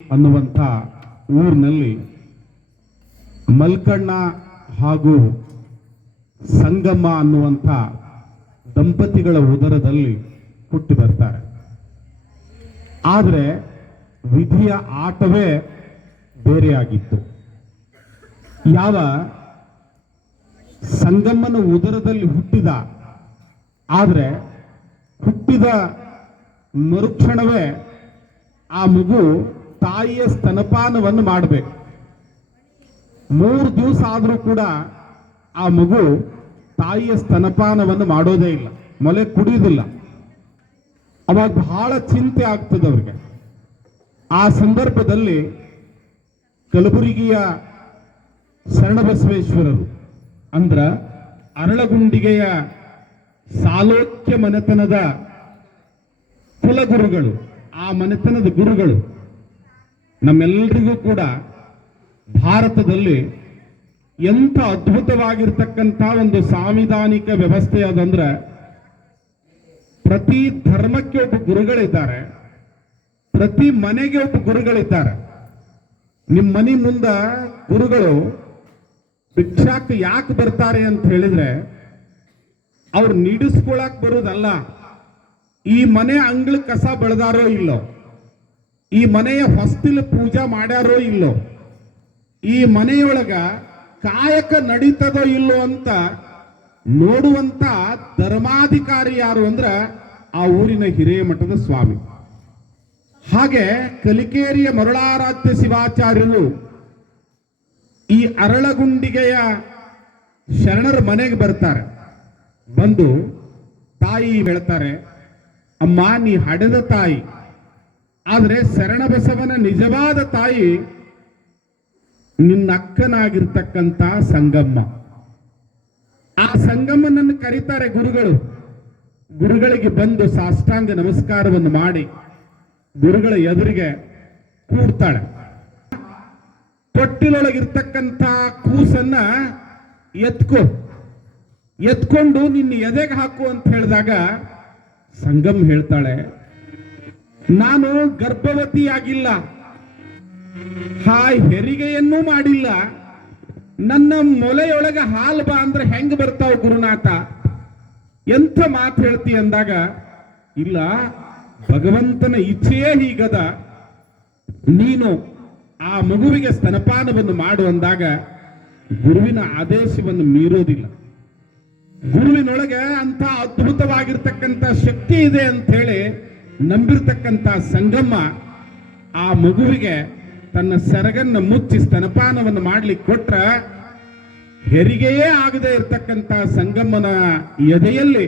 ಅನ್ನುವಂಥ ಊರಿನಲ್ಲಿ ಮಲ್ಕಣ್ಣ ಹಾಗೂ ಸಂಗಮ್ಮ ಅನ್ನುವಂಥ ದಂಪತಿಗಳ ಉದರದಲ್ಲಿ ಹುಟ್ಟಿ ಬರ್ತಾರೆ. ಆದರೆ ವಿಧಿಯ ಆಟವೇ ಬೇರೆಯಾಗಿತ್ತು. ಯಾವ ಸಂಗಮ್ಮನ ಉದರದಲ್ಲಿ ಹುಟ್ಟಿದ, ಆದರೆ ಹುಟ್ಟಿದ ಮರುಕ್ಷಣವೇ ಆ ಮಗು ತಾಯಿಯ ಸ್ತನಪಾನವನ್ನು ಮಾಡಬೇಕು. 3 ದಿವಸ ಆದರೂ ಕೂಡ ಆ ಮಗು ತಾಯಿಯ ಸ್ತನಪಾನವನ್ನು ಮಾಡೋದೇ ಇಲ್ಲ, ಮೊಲೆ ಕುಡಿಯುವುದಿಲ್ಲ. ಅವಾಗ ಬಹಳ ಚಿಂತೆ ಆಗ್ತದೆ ಅವ್ರಿಗೆ. ಆ ಸಂದರ್ಭದಲ್ಲಿ ಕಲಬುರಗಿಯ ಶರಣಬಸವೇಶ್ವರರು ಅಂದ್ರ ಅರಳಗುಂಡಿಗೆಯ ಸಾಲೋಕ್ಯ ಮನೆತನದ ಕುಲಗುರುಗಳು, ಆ ಮನೆತನದ ಗುರುಗಳು ನಮ್ಮೆಲ್ಲರಿಗೂ ಕೂಡ ಭಾರತದಲ್ಲಿ ಎಂಥ ಅದ್ಭುತವಾಗಿರ್ತಕ್ಕಂಥ ಒಂದು ಸಾಂವಿಧಾನಿಕ ವ್ಯವಸ್ಥೆ ಅದಂದ್ರೆ ಪ್ರತಿ ಧರ್ಮಕ್ಕೆ ಒಬ್ಬ ಗುರುಗಳಿದ್ದಾರೆ, ಪ್ರತಿ ಮನೆಗೆ ಒಬ್ಬ ಗುರುಗಳಿದ್ದಾರೆ. ನಿಮ್ಮ ಮನೆ ಮುಂದ ಗುರುಗಳು ಭಿಕ್ಷಾಕ್ ಯಾಕೆ ಬರ್ತಾರೆ ಅಂತ ಹೇಳಿದ್ರೆ ಅವ್ರು ನೀಡಿಸ್ಕೊಳಕ್ ಬರೋದಲ್ಲ, ಈ ಮನೆ ಅಂಗಳ ಕಸ ಬೆಳೆದಾರೋ ಇಲ್ಲೋ, ಈ ಮನೆಯ ಹೊಸ್ತಿಲ ಪೂಜಾ ಮಾಡ್ಯಾರೋ ಇಲ್ಲೋ, ಈ ಮನೆಯೊಳಗ ಕಾಯಕ ನಡೀತದೋ ಇಲ್ಲೋ ಅಂತ ನೋಡುವಂತ ಧರ್ಮಾಧಿಕಾರಿ ಯಾರು ಅಂದ್ರ ಆ ಊರಿನ ಹಿರಿಯ ಮಠದ ಸ್ವಾಮಿ. ಹಾಗೆ ಕಲಿಕೇರಿಯ ಮರುಳಾರಾಧ್ಯ ಶಿವಾಚಾರ್ಯರು ಈ ಅರಳಗುಂಡಿಗೆಯ ಶರಣರ ಮನೆಗೆ ಬರ್ತಾರೆ. ಬಂದು ತಾಯಿ ಹೇಳ್ತಾರೆ, ಅಮ್ಮ ನೀ ಹಡೆದ ತಾಯಿ, ಆದ್ರೆ ಶರಣಬಸವನ ನಿಜವಾದ ತಾಯಿ ನಿನ್ನ ಅಕ್ಕನಾಗಿರ್ತಕ್ಕಂಥ ಸಂಗಮ್ಮ. ಆ ಸಂಗಮ್ಮನನ್ನು ಕರೀತಾರೆ ಗುರುಗಳು. ಗುರುಗಳಿಗೆ ಬಂದು ಸಾಷ್ಟಾಂಗ ನಮಸ್ಕಾರವನ್ನು ಮಾಡಿ ಗುರುಗಳ ಎದುರಿಗೆ ಕೂಡ್ತಾಳೆ. ತೊಟ್ಟಿಲೊಳಗಿರ್ತಕ್ಕಂಥ ಕೂಸನ್ನ ಎತ್ಕೊಂಡು ನಿನ್ನ ಎದೆಗೆ ಹಾಕು ಅಂತ ಹೇಳಿದಾಗ ಸಂಗಮ್ ಹೇಳ್ತಾಳೆ, ನಾನು ಗರ್ಭವತಿಯಾಗಿಲ್ಲ, ಹೆರಿಗೆಯನ್ನೂ ಮಾಡಿಲ್ಲ, ನನ್ನ ಮೊಲೆಯೊಳಗೆ ಹಾಲು ಬಾ ಅಂದ್ರೆ ಹೆಂಗ್ ಬರ್ತಾವ ಗುರುನಾಥ, ಎಂಥ ಮಾತು ಹೇಳ್ತಿ ಅಂದಾಗ, ಇಲ್ಲ ಭಗವಂತನ ಇಚ್ಛೆಯೇ ಹೀಗದ, ನೀನು ಆ ಮಗುವಿಗೆ ಸ್ತನಪಾನವನ್ನು ಮಾಡು ಅಂದಾಗ ಗುರುವಿನ ಆದೇಶವನ್ನು ಮೀರೋದಿಲ್ಲ. ಗುರುವಿನೊಳಗೆ ಅಂತ ಅದ್ಭುತವಾಗಿರ್ತಕ್ಕಂಥ ಶಕ್ತಿ ಇದೆ ಅಂತ ಹೇಳಿ ನಂಬಿರ್ತಕ್ಕಂಥ ಸಂಗಮ್ಮ ಆ ಮಗುವಿಗೆ ತನ್ನ ಸೆರಗನ್ನ ಮುಚ್ಚಿ ಸ್ತನಪಾನವನ್ನು ಮಾಡ್ಲಿಕ್ಕೆ ಕೊಟ್ರ ಹೆರಿಗೆಯೇ ಆಗದೆ ಇರ್ತಕ್ಕಂಥ ಸಂಗಮ್ಮನ ಎದೆಯಲ್ಲಿ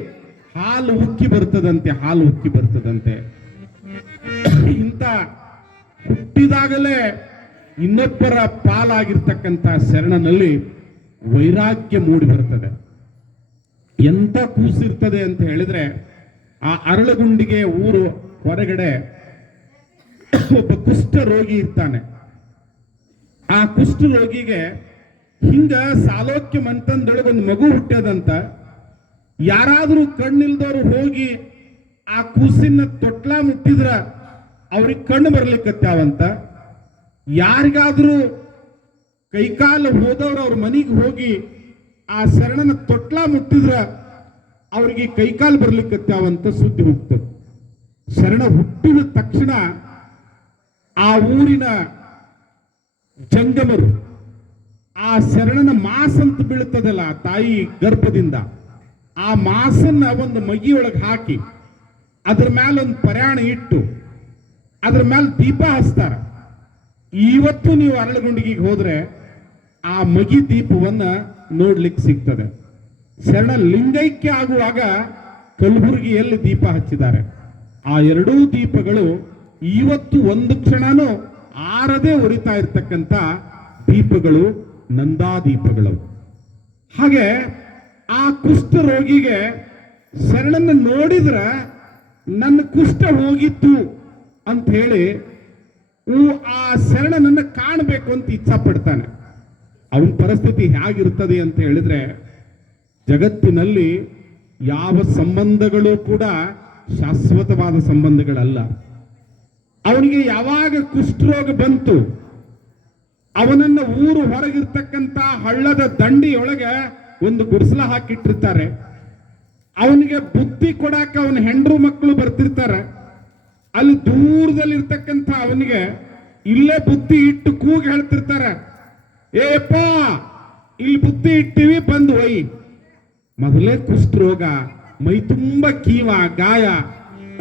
ಹಾಲು ಉಕ್ಕಿ ಬರ್ತದಂತೆ. ಇಂಥ ಹುಟ್ಟಿದಾಗಲೇ ಇನ್ನೊಬ್ಬರ ಪಾಲಾಗಿರ್ತಕ್ಕಂಥ ಶರಣನಲ್ಲಿ ವೈರಾಗ್ಯ ಮೂಡಿ ಬರ್ತದೆ. ಎಂತ ಕೂಸಿರ್ತದೆ ಅಂತ ಹೇಳಿದ್ರೆ, ಆ ಅರಳಗುಂಡಿಗೆ ಊರು ಹೊರಗಡೆ ಒಬ್ಬ ಕುಷ್ಠ ರೋಗಿ ಇರ್ತಾನೆ. ಆ ಕುಷ್ಠ ರೋಗಿಗೆ ಹಿಂಗ ಸಾಲೋಕ್ಯ ಮಂತಂದೊಳಗೆ ಒಂದು ಮಗು ಹುಟ್ಟ್ಯದಂತ. ಯಾರಾದ್ರೂ ಕಣ್ಣಿಲ್ದವ್ರು ಹೋಗಿ ಆ ಕೂಸಿನ ತೊಟ್ಲ ಮುಟ್ಟಿದ್ರ ಅವ್ರಿಗೆ ಕಣ್ಣು ಬರ್ಲಿಕ್ಕತ್ತಾವಂತ. ಯಾರಿಗಾದ್ರೂ ಕೈಕಾಲು ಹೋದವ್ರು ಅವ್ರ ಮನೆಗೆ ಹೋಗಿ ಆ ಶರಣನ ತೊಟ್ಲ ಮುಟ್ಟಿದ್ರ ಅವ್ರಿಗೆ ಕೈಕಾಲು ಬರ್ಲಿಕ್ಕತ್ತಾವಂತ ಸುದ್ದಿ ಹೋಗ್ತದೆ. ಶರಣ ಹುಟ್ಟಿದ ತಕ್ಷಣ ಆ ಊರಿನ ಜಂಗಮರು ಆ ಶರಣನ ಮಾಸ್ ಅಂತ ಬೀಳ್ತದಲ್ಲ ತಾಯಿ ಗರ್ಭದಿಂದ, ಆ ಮಾಸನ್ನ ಒಂದು ಮಗಿಯೊಳಗೆ ಹಾಕಿ ಅದ್ರ ಮೇಲೆ ಒಂದು ಪರ್ಯಾಣ ಇಟ್ಟು ಅದ್ರ ಮೇಲೆ ದೀಪ ಹಚ್ತಾರ. ಇವತ್ತು ನೀವು ಅರಳಗುಂಡಿಗೆ ಹೋದ್ರೆ ಆ ಮಗಿ ದೀಪವನ್ನ ನೋಡ್ಲಿಕ್ಕೆ ಸಿಗ್ತದೆ. ಶರಣ ಲಿಂಗೈಕ್ಯ ಆಗುವಾಗ ಕಲಬುರಗಿಯಲ್ಲಿ ದೀಪ ಹಚ್ಚಿದ್ದಾರೆ. ಆ ಎರಡೂ ದೀಪಗಳು ಇವತ್ತು ಒಂದು ಕ್ಷಣನೂ ಆರದೆ ಉರಿತಾ ಇರ್ತಕ್ಕಂಥ ದೀಪಗಳು ನಂದಾ ದೀಪಗಳು. ಹಾಗೆ ಆ ಕುಷ್ಠ ರೋಗಿಗೆ ಶರಣನ್ನ ನೋಡಿದ್ರ ನನ್ನ ಕುಷ್ಠ ಹೋಗಿತ್ತು ಅಂತ ಹೇಳಿ ಆ ಶರಣನನ್ನ ಕಾಣಬೇಕು ಅಂತ ಇಚ್ಛಾ ಪಡ್ತಾನೆ. ಅವನ ಪರಿಸ್ಥಿತಿ ಹೇಗಿರ್ತದೆ ಅಂತ ಹೇಳಿದ್ರೆ, ಜಗತ್ತಿನಲ್ಲಿ ಯಾವ ಸಂಬಂಧಗಳು ಕೂಡ ಶಾಶ್ವತವಾದ ಸಂಬಂಧಗಳಲ್ಲ. ಅವನಿಗೆ ಯಾವಾಗ ಕುಷ್ಠರೋಗ ಬಂತು, ಅವನನ್ನ ಊರು ಹೊರಗಿರ್ತಕ್ಕಂಥ ಹಳ್ಳದ ದಂಡಿಯೊಳಗೆ ಒಂದು ಗುಡಿಸಲ ಹಾಕಿಟ್ಟಿರ್ತಾರೆ. ಅವನಿಗೆ ಬುದ್ಧಿ ಕೊಡಾಕ ಅವನ ಹೆಂಡ್ರು ಮಕ್ಕಳು ಬರ್ತಿರ್ತಾರೆ. ಅಲ್ಲಿ ದೂರದಲ್ಲಿರ್ತಕ್ಕಂಥ ಅವನಿಗೆ ಇಲ್ಲೇ ಬುದ್ಧಿ ಇಟ್ಟು ಕೂಗಿ ಹೇಳ್ತಿರ್ತಾರೆ, ಏಪ್ಪ ಇಲ್ಲಿ ಬುದ್ಧಿ ಇಟ್ಟಿವಿ ಬಂದು ಒಯ್. ಮೊದಲೇ ಕುಷ್ಠರೋಗ, ಮೈ ತುಂಬ ಕೀವ ಗಾಯ,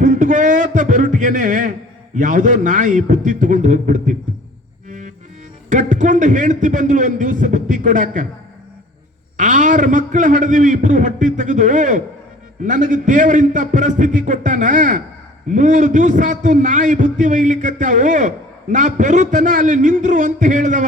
ಕುಂಟ್ಗೋತ ಬರುಟ್ಗೆನೆ ಯಾವುದೋ ನಾಯಿ ಬುದ್ಧಿ ತಗೊಂಡು ಹೋಗ್ಬಿಡ್ತಿತ್ತು. ಕಟ್ಕೊಂಡು ಹೆಂಡತಿ ಬಂದ್ರು ಒಂದ್ ದಿವಸ ಬುದ್ಧಿ ಕೊಡಾಕ. 6 ಮಕ್ಕಳು ಹಡೆದಿವಿ, ಇಬ್ರು ಹೊಟ್ಟಿ ತೆಗೆದು. ನನಗೆ ದೇವರಿಂತ ಪರಿಸ್ಥಿತಿ ಕೊಟ್ಟಾನ. 3 ದಿವಸ ಆತು ನಾಯಿ ಬುದ್ಧಿ ಒಯ್ಲಿಕ್ಕತ್ತಾವು, ನಾ ಬರುತನ ಅಲ್ಲಿ ನಿಂದ್ರು ಅಂತ ಹೇಳಿದವ.